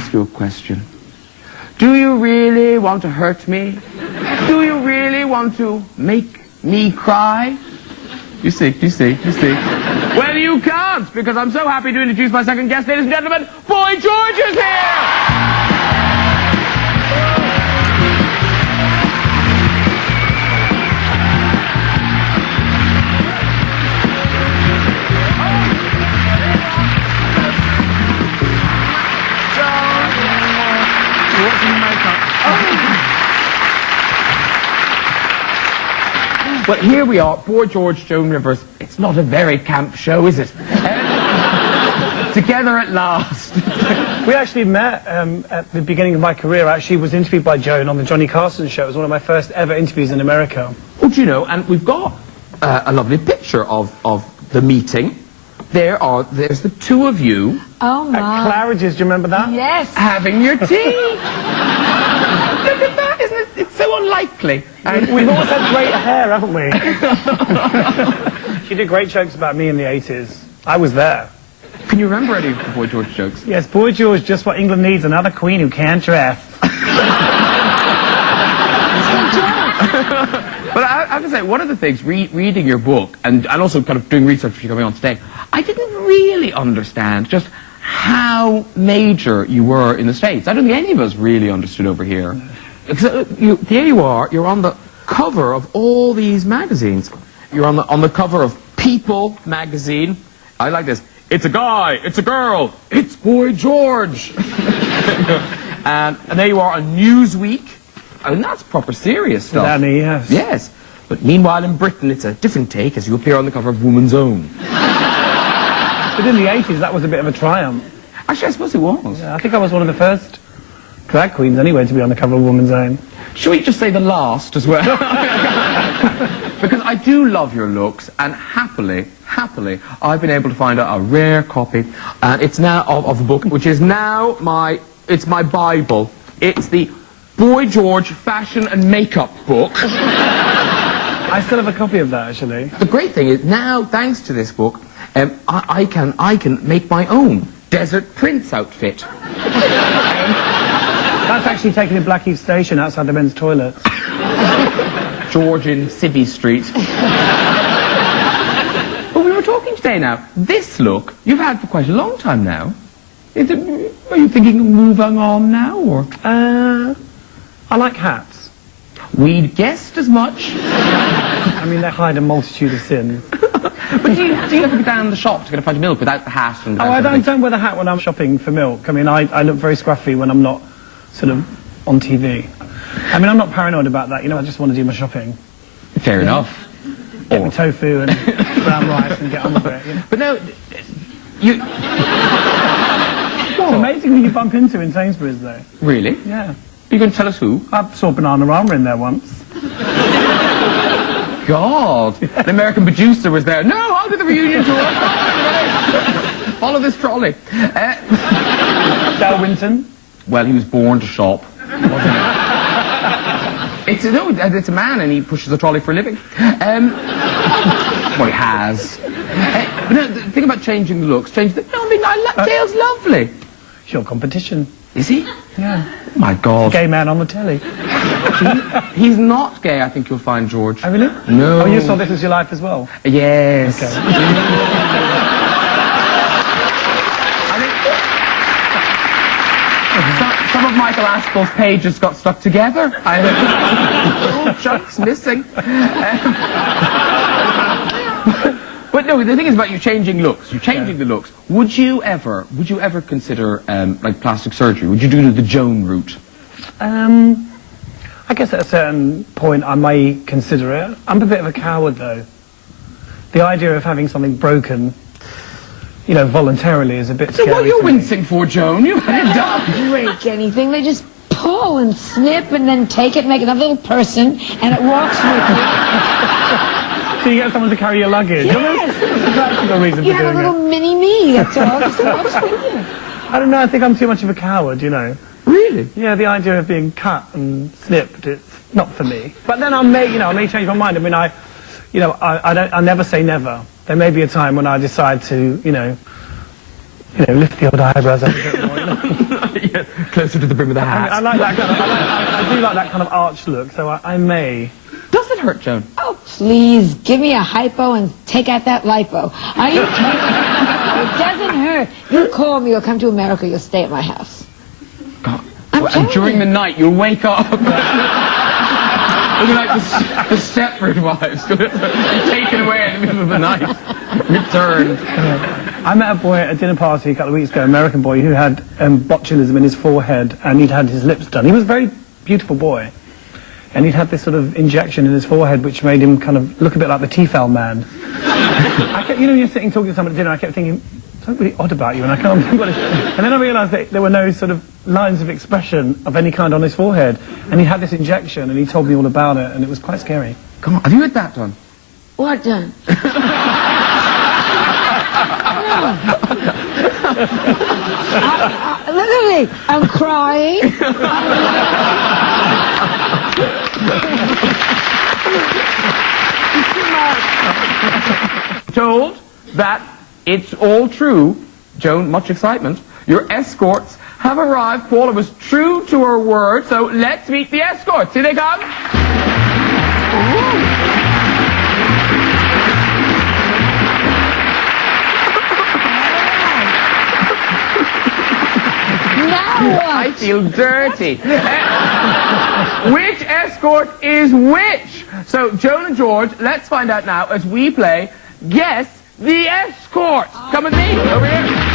ask you a question? Do you really want to hurt me? Do you really want to make me cry? You see. Well, you can't, because I'm so happy to introduce my second guest, ladies and gentlemen. Boy George is here! Well, here we are, Boy George, Joan Rivers. It's not a very camp show, is it? Together at last. We actually met at the beginning of my career. Actually, was interviewed by Joan on the Johnny Carson show. It was one of my first ever interviews in America. Oh, do you know, and we've got a lovely picture of the meeting. There's the two of you. Oh, my. At Claridge's, do you remember that? Yes. Having your tea. Look at that, isn't it? It's so unlikely. We've always had great hair, haven't we? She did great jokes about me in the 80s. I was there. Can you remember any of the Boy George jokes? Yes, Boy George, just what England needs, another queen who can't dress. But I have to say, one of the things, reading your book, and also kind of doing research for you coming on today, I didn't really understand just how major you were in the States. I don't think any of us really understood over here. Because here you are, you're on the cover of all these magazines. You're on the cover of People magazine. I like this. It's a guy, it's a girl, it's Boy George. and there you are on Newsweek. I mean, that's proper serious stuff. Danny, yes. Yes. But meanwhile in Britain, it's a different take as you appear on the cover of Woman's Own. But in the 80s, that was a bit of a triumph. Actually, I suppose it was. Yeah, I think I was one of the first drag queens anyway to be on the cover of Woman's Own. Should we just say the last as well? Because I do love your looks, and happily, I've been able to find a rare copy, and it's now of a book, which is now my Bible. It's the Boy George Fashion and Makeup book. I still have a copy of that, actually. The great thing is, now, thanks to this book, I can make my own Desert Prince outfit. That's actually taken in Blackheath Station outside the men's toilets. George in Civvy Street. But we were talking today now, this look you've had for quite a long time now. Are you thinking of moving on now, or? I like hats. We'd guessed as much. I mean, they hide a multitude of sins. But do you ever go down the shop to get a pint of milk without the hat? And I don't wear the hat when I'm shopping for milk. I mean, I look very scruffy when I'm not sort of on TV. I mean, I'm not paranoid about that, you know, I just want to do my shopping. Fair enough. Get me tofu and brown rice and get on with it, you know. But no, you... It's amazing who you bump into in Sainsbury's, though. Really? Yeah. Are you going to tell us who? I saw Bananarama in there once. God, an American producer was there. No, I'll do the reunion tour. Follow this trolley. Dal Winton? Well, he was born to shop, wasn't it? It's a man, and he pushes a trolley for a living. Well, he has. But no, the thing about changing the looks, Dale's lovely. It's your competition. Is he? Yeah. Oh, my God. Gay man on the telly. He's not gay, I think you'll find, George. Oh, really? No. Oh, you saw This Is Your Life as well? Yes. Okay. Some of Michael Aspel's pages got stuck together. Chunks missing. But no, the thing is about you changing looks. You're changing the looks. Would you ever consider like plastic surgery? Would you do the Joan route? I guess at a certain point I may consider it. I'm a bit of a coward, though. The idea of having something broken, you know, voluntarily is a bit scary. So what are you wincing for, Joan? You had it done. Break anything. They just pull and snip and then take it, make another little person, and it walks with you. So you get someone to carry your luggage? Yes. That's the reason You for have a doing little mini-me, that's all. Just walks with you. I don't know, I think I'm too much of a coward, you know. Really? Yeah, the idea of being cut and snipped, it's not for me. But then I may change my mind. I mean, I never say never. There may be a time when I decide to, you know, lift the old eyebrows up a bit more. You know? closer to the brim of the hat. I like that kind of, I do like that kind of arch look, so I may. Does it hurt, Joan? Oh, please, give me a hypo and take out that lipo. Are you kidding? It doesn't hurt. You call me, you'll come to America, you'll stay at my house. God. I'm And telling during you. the night, you'll wake up. It'll be like the Stepford Wives. You'll be taken away in the middle of the night. Returned. I met a boy at a dinner party a couple of weeks ago, an American boy, who had botulism in his forehead, and he'd had his lips done. He was a very beautiful boy, and he'd had this sort of injection in his forehead which made him kind of look a bit like the Tefal man. I kept, you know, when you're sitting talking to someone at dinner, I kept thinking, something really odd about you, and I can't remember what it is. And then I realised that there were no sort of lines of expression of any kind on his forehead, and he had this injection, and he told me all about it, and it was quite scary. Come on, have you had that done? What done? Look at me. I'm crying. Told that it's all true. Joan, much excitement. Your escorts have arrived. Paula was true to her word, so let's meet the escorts. Here they come. Now what? I feel dirty. Which escort is which? So, Joan and George, let's find out now as we play Guess the Escort. Come with me, over here.